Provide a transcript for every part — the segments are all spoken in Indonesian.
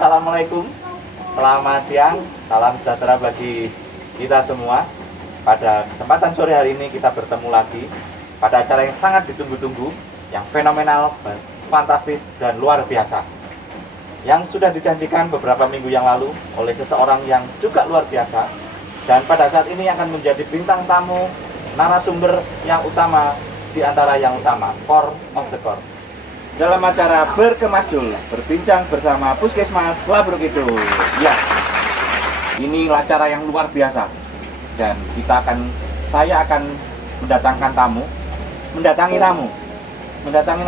Assalamualaikum, selamat siang, salam sejahtera bagi kita semua. Pada kesempatan sore hari ini kita bertemu lagi pada acara yang sangat ditunggu-tunggu, yang fenomenal, fantastis, dan luar biasa, yang sudah dijanjikan beberapa minggu yang lalu oleh seseorang yang juga luar biasa, dan pada saat ini akan menjadi bintang tamu, narasumber yang utama di antara yang utama, core of the core, dalam acara Berkemasdul, berbincang bersama Puskesmas Labruk itu. Ya, ini acara yang luar biasa, dan saya akan mendatangi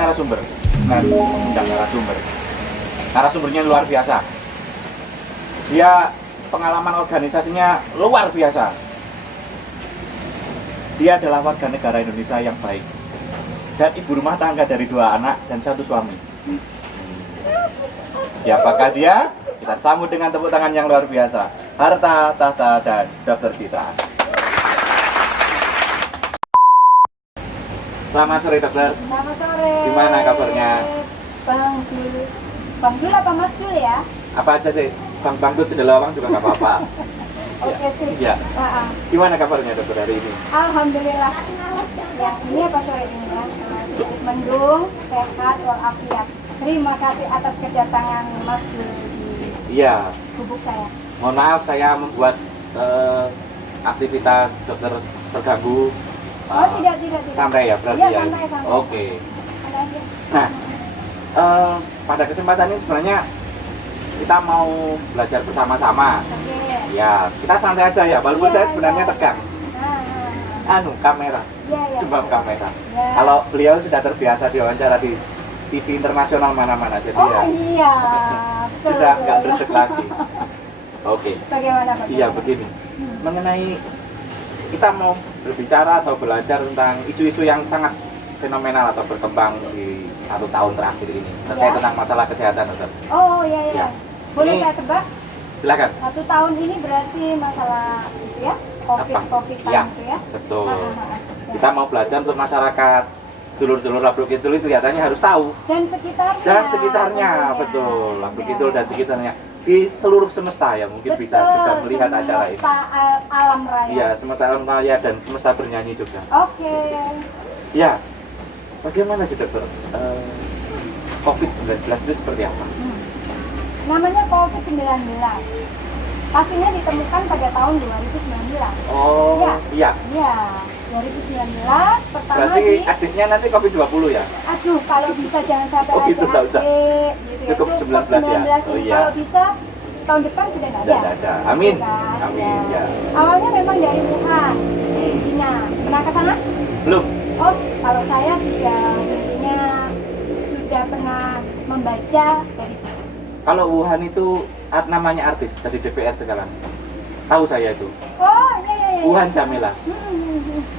narasumber, dan mengundang narasumber. Narasumbernya luar biasa. Dia pengalaman organisasinya luar biasa. Dia adalah warga negara Indonesia yang baik dan ibu rumah tangga dari 2 anak dan 1 suami. Siapakah dia? Kita sambut dengan tepuk tangan yang luar biasa. Harta, tahta, dan Dr. Citra. Selamat sore, dokter. Selamat sore. Gimana kabarnya? Bang Dul apa Mas Dul ya? Apa aja sih? Bang Dul Cedelawang juga nggak apa-apa. Oke sih. Ya. Gimana kabarnya dokter hari ini? Alhamdulillah. Ya, ini apa sore ini ya? Sedikit mendung, sehat, walafiat. Terima kasih atas kedatangan Mas Dul di Iya. gubuk saya. Mohon maaf saya membuat aktivitas dokter terganggu. Oh tidak. Santai ya berarti Iya, ya? santai. Oke. Ada aja. Nah, pada kesempatan ini sebenarnya kita mau belajar bersama-sama. Oke. Ya, kita santai aja ya, walaupun Iya, saya sebenarnya iya. tegang. Kamera. Iya. Demam kamera. Ya. Kalau beliau sudah terbiasa diwawancara di TV internasional mana-mana, jadi Oh ya iya. Betul, sudah nggak betul. deg lagi. Oke. Bagaimana? Iya begini, mengenai kita mau berbicara atau belajar tentang isu-isu yang sangat fenomenal atau berkembang di 1 tahun terakhir ini terkait Ya. tentang masalah kesehatan, dokter. Oh iya. Ya. Boleh Ini- saya tebak? Silakan. 1 tahun ini berarti masalah itu ya, COVID Ya, itu ya. betul. Ya. Kita mau belajar untuk masyarakat dulur-dulur Labruk Kidul itu kelihatannya harus tahu. Dan sekitarnya. Dan sekitarnya, tentunya. betul. Labruk Ya. Kidul dan sekitarnya. Di seluruh semesta ya, mungkin bisa juga melihat acara ini. Semesta alam raya. Iya, semesta alam raya dan semesta bernyanyi juga. Oke. Ya, bagaimana sih dokter? COVID-19 itu seperti apa? Namanya COVID-19. Pastinya ditemukan pada tahun 2019. Oh, Ya. iya. Iya, 2019 pertama Berarti adiknya nanti COVID-20 ya? aduh kalau bisa jangan sampai Oh, gitu, ada nggak usah. adik gitu Cukup ya. Itu 19 ya? COVID-19 Oh, ini. iya. Kalau bisa tahun depan sudah nggak ada. Sudah ada. Amin. Kan? Amin, ya. Awalnya memang dari Wuhan, China. Pernah ke sana? Belum? Oh, kalau saya tentunya sudah pernah membaca dari Kalau Wuhan itu namanya artis dari DPR sekarang. Tahu saya itu. Oh, iya. Wuhan Jamila.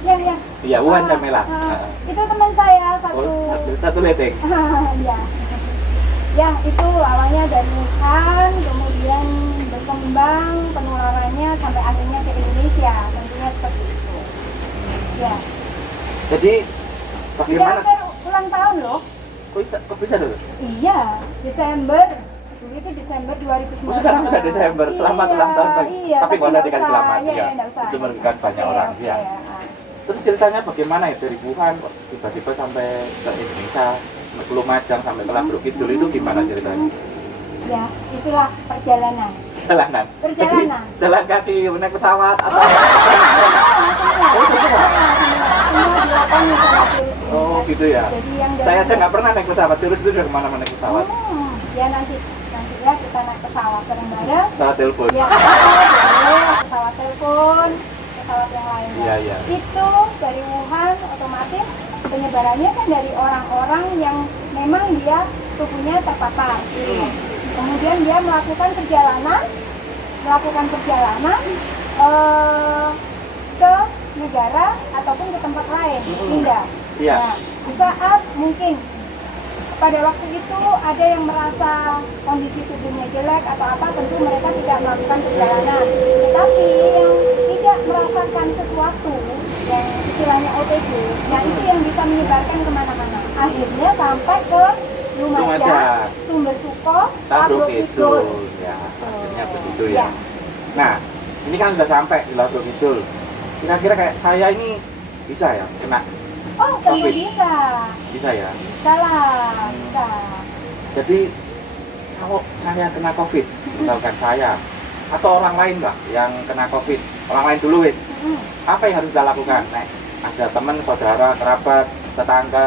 Ya. Iya, Wuhan Jamila. Itu teman saya satu. Oh, satu leteng. Iya. Ya, itu awalnya dari Wuhan, kemudian berkembang penularannya sampai akhirnya ke Indonesia. Tentunya seperti itu. Ya. Jadi Sudah bagaimana? hampir ulang tahun loh. Kok bisa dulu? Iya, Desember. Dulu itu Desember 2019. Oh, sekarang udah Desember. Selamat ulang tahun Bang. Iya, Tapi nggak usah nggak dikasih usah. selamat Iya, ya. nggak usah. Itu merugikan banyak orang Oke, ya. Terus ceritanya bagaimana ya dari Wuhan kok tiba-tiba sampai ke Indonesia, sampai ke Lumajang, sampai ke Labruk Kidul itu gimana ceritanya? Ya, itulah perjalanan. Perjalanan. Perjalanan. Jadi, jalan kaki, naik pesawat atau Oh, semua. Semua dilakukan sama virus ini, Oh kan. gitu ya. Jadi yang dari Saya aja nggak pernah naik pesawat, terus itu udah kemana-mana naik pesawat. Ya nanti ya kita naik pesawat bareng-bareng. Pesawat telepon. Ya, boleh pesawat telepon, pesawat yang lainnya. Iya. Itu dari Wuhan otomatis penyebarannya kan dari orang-orang yang memang dia tubuhnya terpapar. Kemudian dia melakukan perjalanan ke negara ataupun ke tempat lain, pindah. Iya. Nah, di saat mungkin pada waktu itu ada yang merasa kondisi tubuhnya jelek atau apa, tentu mereka tidak melakukan perjalanan. Tetapi yang tidak merasakan sesuatu yang istilahnya OTG, nah itu yang bisa menyebarkan kemana-mana. Akhirnya sampai ke Lumajang, Sumber Suko, Ladro Kidul. Kidul. Ya, akhirnya begitu ya. Nah, ini kan sudah sampai di Ladro Kidul. Kira-kira kayak saya ini bisa ya kena Oh, tentu COVID? bisa. Bisa ya. Bisa lah, bisa. Jadi kalau saya kena COVID, misalkan saya atau orang lain lah yang kena COVID, orang lain dulu wis, Mm. apa yang harus kita lakukan? Nah, ada teman, saudara, kerabat, tetangga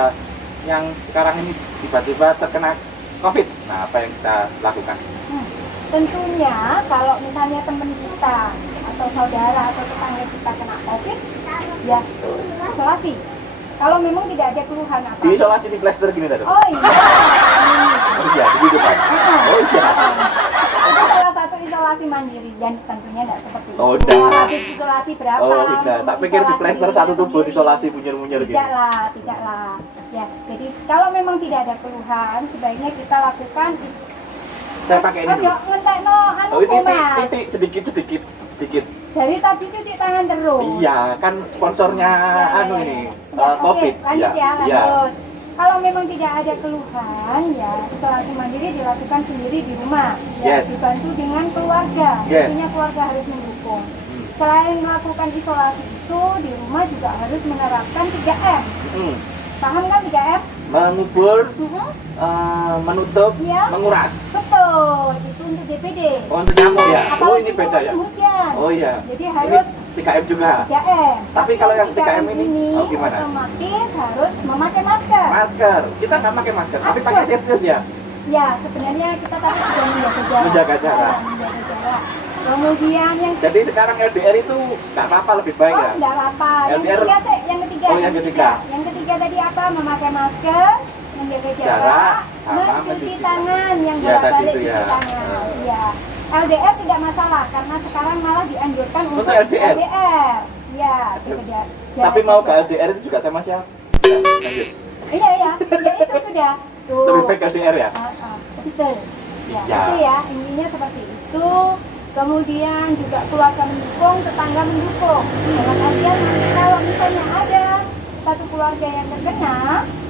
yang sekarang ini tiba-tiba terkena COVID. Nah, apa yang kita lakukan? Tentunya kalau misalnya teman kita atau saudara atau tetangga kita kena COVID, ya isolasi. Kalau memang tidak ada keluhan apa. Diisolasi di plester gini tadi. Oh iya. Oh iya, begitu Pak. Oh iya. Itu salah satu isolasi mandiri dan tentunya tidak seperti itu. Oh, udah. Habis isolasi berapa? Oh tidak, tak pikir di plester satu tubuh sendiri. isolasi bunyer-bunyer gitu. Tidak lah. Ya, jadi kalau memang tidak ada keluhan, sebaiknya kita lakukan. Saya pakai ini dulu. Ngentekno anu Oh ini Mas. titik sedikit. Dari tadi cuci tangan terus. Iya, kan sponsornya anu ini COVID. Oke, lanjut ya, Iya. lanjut. Kalau memang tidak ada keluhan, ya isolasi mandiri dilakukan sendiri di rumah. Ya, Yes. dibantu dengan keluarga. Yes. Tentunya keluarga harus mendukung. Selain melakukan isolasi itu, di rumah juga harus menerapkan 3M. Paham kan 3M? Mengubur, Mhm. menutup, Iya. menguras. Betul, itu untuk DPD. Oh, untuk nyamuk ya? Oh Apalagi ini beda ya? musim hujan. Oh iya. Jadi Ini harus 3M juga. 3M. Tapi kalau yang 3M ini, oh, gimana? otomatis harus memakai masker. Masker. Kita nggak pakai masker, tapi pakai Harus. safety ya. Ya, sebenarnya kita tadi sudah menjaga jarak. Menjaga jarak. Menjaga jarak. Kemudian yang Jadi sekarang LDR itu nggak apa-apa, lebih baik ya. enggak apa-apa. Yang LDR. ketiga, Teh. Yang ketiga. Oh, yang ketiga. Yang ketiga tadi apa? Memakai masker, menjaga Jarak, jarak, sama mencuci mencuci tangan yang Ya, tadi bolak-balik itu cuci ya. tangan. Iya. LDR tidak masalah karena sekarang malah dianjurkan untuk LDR. Iya, jaga jarak. Tapi mau ke LDR itu juga sama siapa? Ya, lanjut. Iya, ya itu sudah. Tuh. Lebih baik LDR ya? Betul. Ya, Ya. itu ya, intinya seperti itu. Kemudian juga keluarga mendukung, tetangga mendukung. Dalam artian nanti kalau misalnya ada satu keluarga yang terkena,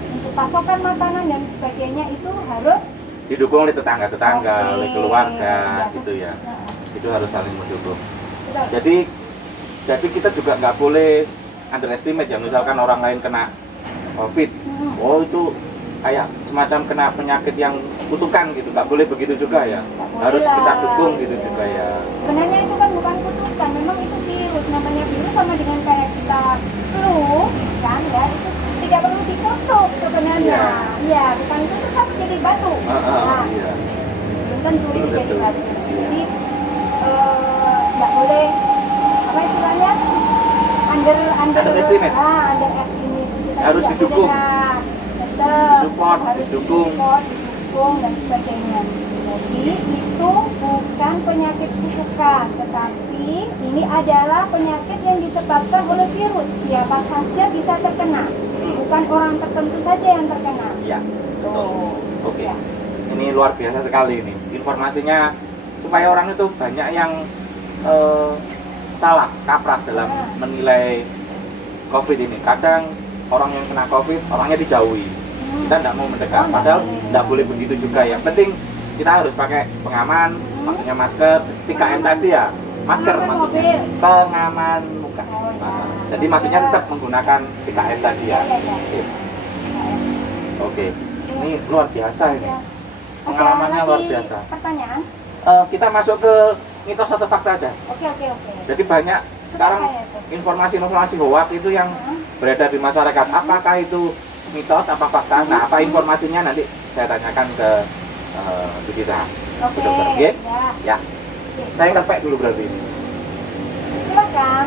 untuk pasokan makanan dan sebagainya itu harus Didukung oleh tetangga-tetangga, Oke. oleh keluarga, Ya, gitu ya. Nah, Itu harus saling mendukung. betul. Jadi kita juga nggak boleh underestimate ya, misalkan orang lain kena COVID, oh itu kayak semacam kena penyakit yang kutukan gitu, nggak boleh begitu juga ya. Nggak boleh Harus kita lah. dukung gitu juga ya. Sebenarnya itu kan bukan kutukan, memang itu virus. Namanya virus sama dengan kayak kita flu, kan ya, itu tidak perlu ditutup sebenarnya. Iya, bukan itu tapi jadi batu. Nah, Iya. belum tentu itu Belum jadi tentu. batu. Iya. Jadi nggak boleh apa istilahnya Underestimate. underestimate. Kita Harus tidak didukung. boleh, tetap Support, harus didukung. didukung dan sebagainya. Jadi itu bukan penyakit kutukan, tetapi ini adalah penyakit yang disebabkan oleh virus. Siapa saja bisa terkena, bukan orang tertentu saja yang terkena. Iya. Tuh. Oke. Ya. Ini luar biasa sekali ini. Informasinya supaya orang itu banyak yang salah kaprah dalam menilai COVID ini. Kadang orang yang kena COVID, orangnya dijauhi. Kita tidak mau mendekat. Padahal tidak boleh begitu juga. Yang penting kita harus pakai pengaman, maksudnya masker, 3M tadi ya. Masker Pengaman maksudnya. mobil. Pengaman muka. Oh, ya. Jadi maksudnya tetap menggunakan 3M tadi ya. Ya. Sip. Oke. Ini luar biasa ini. Ya. Pengalamannya Ada luar lagi biasa. Pertanyaan? Kita masuk ke mitos atau fakta aja. Oke. Jadi banyak sekarang Apa ya itu? informasi-informasi hoax itu yang beredar di masyarakat. Apakah itu mitos, apa fakta? Nah, apa informasinya nanti saya tanyakan ke Bu Gita. Oke. Bu Dokter. Oke? Ya. Ya. Saya ngepek dulu berarti ini. Silakan.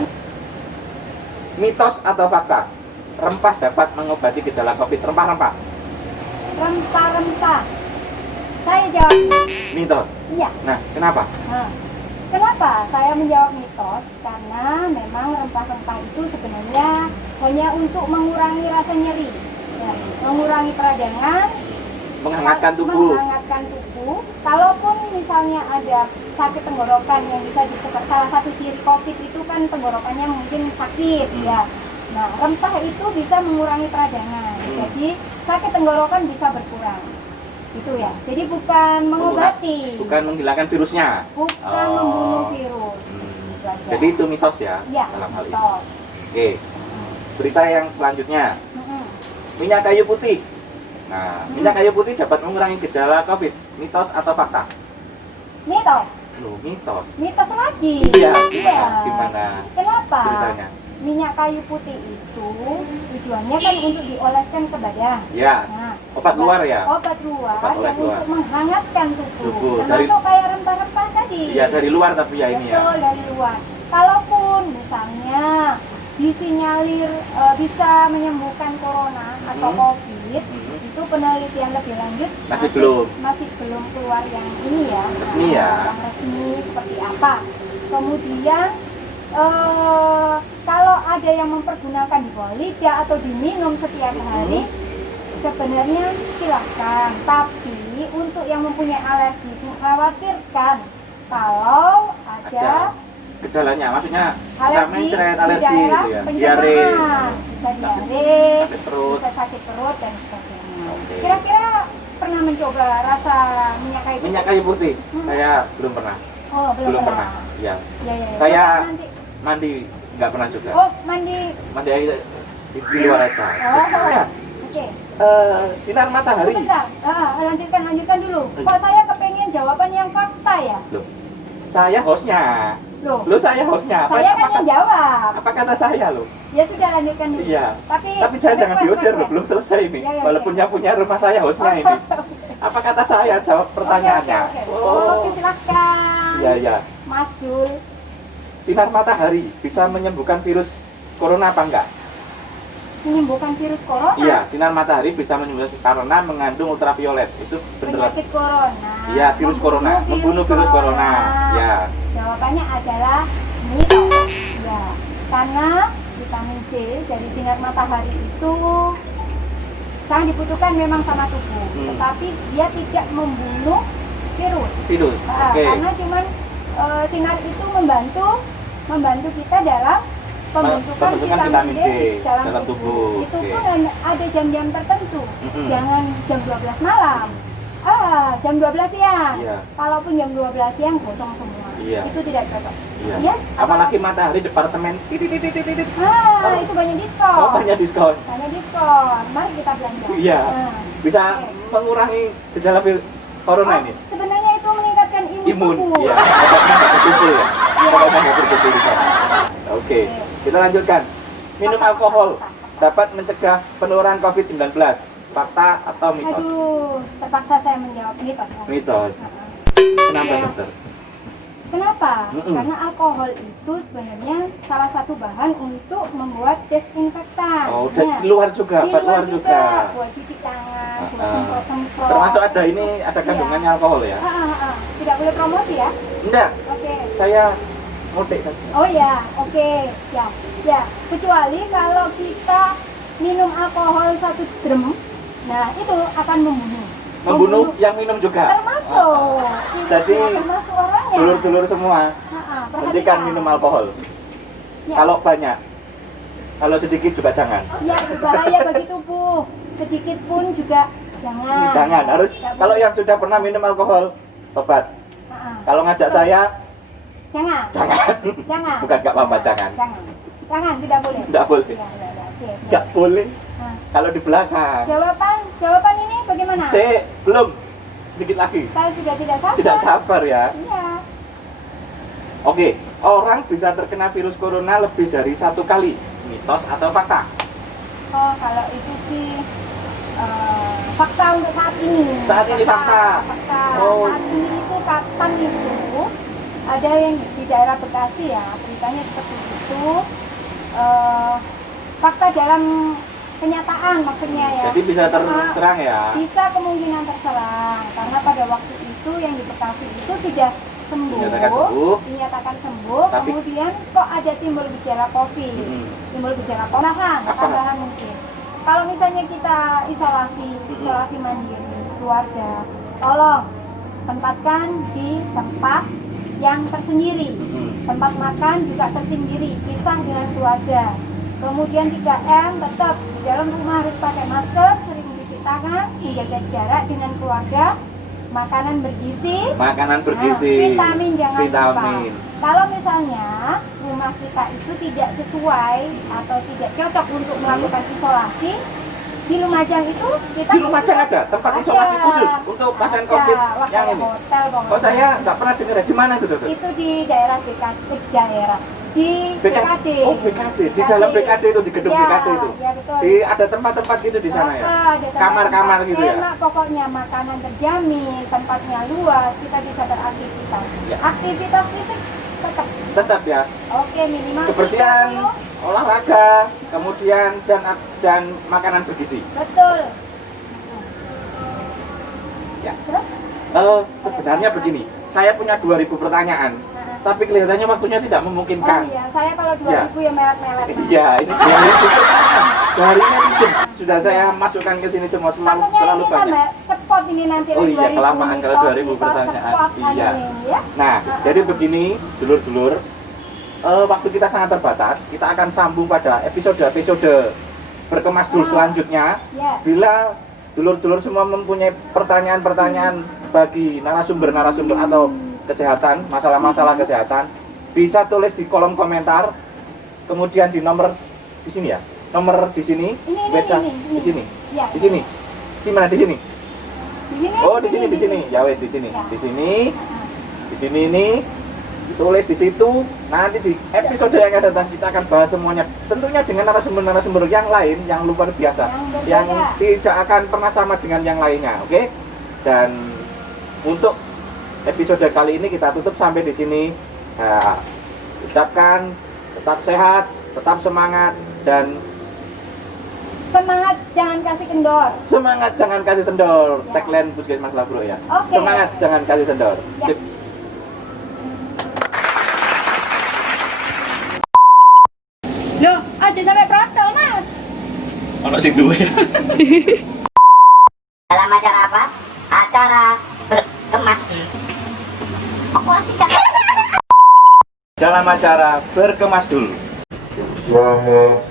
Mitos atau fakta? Rempah dapat mengobati gejala COVID. Rempah-rempah. Rempah-rempah. Saya jawab Mitos. iya. Nah, kenapa? Nah, kenapa saya menjawab mitos? Karena memang rempah-rempah itu sebenarnya hanya untuk mengurangi rasa nyeri, ya, mengurangi peradangan, Menghangatkan tubuh. menghangatkan tubuh. Kalaupun misalnya ada sakit tenggorokan yang bisa disebut, salah satu ciri COVID itu kan tenggorokannya mungkin sakit, ya. Nah, rempah itu bisa mengurangi peradangan, jadi sakit tenggorokan bisa berkurang. Itu ya. Jadi bukan mengobati. Bukan menghilangkan virusnya. Bukan membunuh virus. Itu aja. Jadi itu mitos ya, Ya, dalam hal ini. mitos. Oke. Berita yang selanjutnya, minyak kayu putih. Nah, minyak kayu putih dapat mengurangi gejala COVID. Mitos atau fakta? Mitos. Loh, mitos. Mitos lagi. Iya, gimana Kenapa? ceritanya? Minyak kayu putih itu tujuannya kan untuk dioleskan ke badan. Ya, Nah, obat luar ya? Obat luar Obat yang luar. untuk menghangatkan tubuh. Tubuh, Termasuk kayak rempah-rempah tadi. Iya, dari luar tapi ya ini ya. Betul, dari luar. Kalaupun misalnya disinyalir bisa menyembuhkan corona atau COVID, itu penelitian lebih lanjut Masih belum keluar yang ini ya. Resmi ya. Yang resmi seperti apa. Kemudian kalau ada yang mempergunakan di bawah lidah atau diminum setiap hari, sebenarnya silahkan. Tapi untuk yang mempunyai alergi, dikhawatirkan kalau ada gejalanya, maksudnya bisa alergi mencret, di alergi daerah gitu ya, pencernaan. diare, Bisa diare, sakit perut. bisa sakit perut dan sebagainya. Oke. Kira-kira pernah mencoba rasa minyak kayu putih? Minyak kayu putih, saya belum pernah. Oh, belum pernah. Iya. Ya, ya, ya. Saya Coba nanti. mandi nggak pernah juga. Oh, mandi. Mandi air di luar aja. Oh, Ya, oke. sinar matahari. Sebentar, lanjutkan dulu. Kok saya kepengen jawaban yang fakta ya? Loh, saya hostnya. Loh, Saya hostnya. saya kan yang jawab. Apa kata saya loh? Ya sudah, lanjutkan dulu. Iya. Tapi saya jangan diusir loh, request. belum selesai ini. Ya, ya, Walaupun ya. yang punya rumah saya hostnya ini. Apa kata saya? Jawab pertanyaannya. Oke, silahkan. Iya, iya. Mas Jul. Sinar matahari bisa menyembuhkan virus corona apa enggak? Menyembuhkan virus corona? Iya, sinar matahari bisa menyembuhkan karena mengandung ultraviolet. Itu benar. Penyakit corona. Iya, virus corona, membunuh virus corona. Ya. Jawabannya adalah mitos. Ya, karena vitamin C dari sinar matahari itu sangat dibutuhkan memang sama tubuh, tetapi dia tidak membunuh virus. Oke. Karena cuman sinar itu membantu kita dalam pembentukan vitamin D dalam tubuh. Itu Oke. pun ada jam-jam tertentu. Jangan jam 12 malam. Jam 12 siang. Iya. Kalaupun jam 12 siang kosong semua. Iya. Itu tidak cocok. Iya. Ya? Apalagi matahari departemen titit. Itu banyak diskon. Oh, banyak diskon. Banyak diskon. Mari kita belanja. Iya. Bisa Oke. mengurangi gejala corona ini. Sebenarnya itu meningkatkan imun tubuh. Iya. Berkumpul ya. Pokoknya mau berkumpul di sana. Oke. Kita lanjutkan. Minum alkohol dapat mencegah penularan COVID-19. Fakta atau mitos? Aduh, terpaksa saya menjawab mitos. Mitos. Kenapa, Ya. dokter? Kenapa? Karena alkohol itu sebenarnya salah satu bahan untuk membuat desinfektan. Oh, di luar juga, di buat luar juga. Buat cuci tangan, buat semprot-semprot. Termasuk ada ini, ada kandungannya alkohol ya? Tidak boleh promosi ya? Enggak, Oke. saya ngotek saja. Oh ya, oke. Ya. Kecuali kalau kita minum alkohol 1 drum, nah itu akan Membunuh yang minum juga? Termasuk. Jadi, termasuk orangnya. dulur-dulur semua, Perhatikan. hentikan minum alkohol. Ya. Kalau banyak, kalau sedikit juga jangan. Ya, berbahaya bagi tubuh. Sedikit pun juga jangan. Jangan, harus. Tidak Kalau boleh. yang sudah pernah minum alkohol, tobat. Kalau ngajak Betul. saya, Jangan. jangan. Bukan nggak apa-apa, jangan. Jangan, tidak boleh. Tidak boleh. Ya, oke. Nggak boleh. Nah, Kalau di belakang. jawaban ini bagaimana? Saya belum, sedikit lagi. Saya sudah tidak sabar. Tidak sabar ya. Iya. Oke, orang bisa terkena virus corona lebih dari 1 kali. Mitos atau fakta? Oh, kalau itu sih fakta untuk saat ini. Saat ini fakta. Fakta. Oh. Saat ini itu kapan itu ada yang di daerah Bekasi ya, beritanya seperti itu. Fakta dalam kenyataan maksudnya ya. Jadi bisa terserang ya? Bisa kemungkinan terserang karena pada waktu itu yang di Bekasi itu tidak dinyatakan sembuh, tapi kemudian kok ada timbul gejala COVID, timbul gejala tambahan mungkin. Kalau misalnya kita isolasi mandiri keluarga, tolong tempatkan di tempat yang tersendiri, tempat makan juga tersendiri, pisah dengan keluarga. Kemudian 3M tetap di dalam rumah harus pakai masker, sering cuci kita kan menjaga jarak dengan keluarga, makanan bergizi, vitamin jangan lupa. Kalau misalnya rumah kita itu tidak sesuai atau tidak cocok untuk melakukan isolasi, di Lumajang itu kita di Lumajang ada tempat isolasi khusus untuk pasien COVID yang ini. Hotel, Oh, saya nggak pernah dengar. Di mana itu, dokter? Itu di daerah BKD. Oh, BKD. Di dalam BKD itu, di gedung BKD itu. Ya, betul. Ada tempat-tempat gitu di sana ya. Ada Kamar-kamar gitu ya. Enak pokoknya, makanan terjamin, tempatnya luas, kita bisa beraktivitas. Ya. Aktivitas fisik Tetap ya. Oke, minimal Kebersihan, 30. olahraga, kemudian dan makanan bergizi. Betul. Ya. Terus? Sebenarnya begini, saya punya 2000 pertanyaan, tapi kelihatannya waktunya tidak memungkinkan. Oh iya, saya kalau 2000 ya melet-melet. Iya, ini 2000 pertanyaan. Harinya izin. Sudah saya masukkan ke sini semua terlalu ini banyak. Mbak, cepot ini nanti. Oh iya, kelamaan kalau 2000 pertanyaan. Iya. Ya. Nah, jadi begini, dulur-dulur, waktu kita sangat terbatas. Kita akan sambung pada episode-episode berkemas dul selanjutnya. Ya. Bila dulur-dulur semua mempunyai pertanyaan-pertanyaan bagi narasumber-narasumber atau kesehatan, masalah-masalah kesehatan, bisa tulis di kolom komentar. Kemudian di nomor di sini ya. Nomor di sini, di sini. Ya. Di sini. Di mana di sini? Di sini. Oh, di sini. Ya wes, di sini. Ya. Di sini. Di sini ini ditulis di situ. Nanti di episode yang akan datang kita akan bahas semuanya. Tentunya dengan narasumber-narasumber yang lain yang luar biasa, yang tidak akan pernah sama dengan yang lainnya, oke? Dan untuk episode kali ini kita tutup sampai di sini. Saya ucapkan tetap sehat, tetap semangat, dan semangat jangan kasih kendor. Semangat jangan kasih kendor. Ya. Tagline Puskesmas Labro ya. Oke. Semangat jangan kasih kendor. Ya. Sip. Loh, aja sampai protol, Mas. Ono sing duwe. Dalam acara apa? Acara berkemas dulu. Apa sih kan? Dalam acara berkemas dulu. Selamat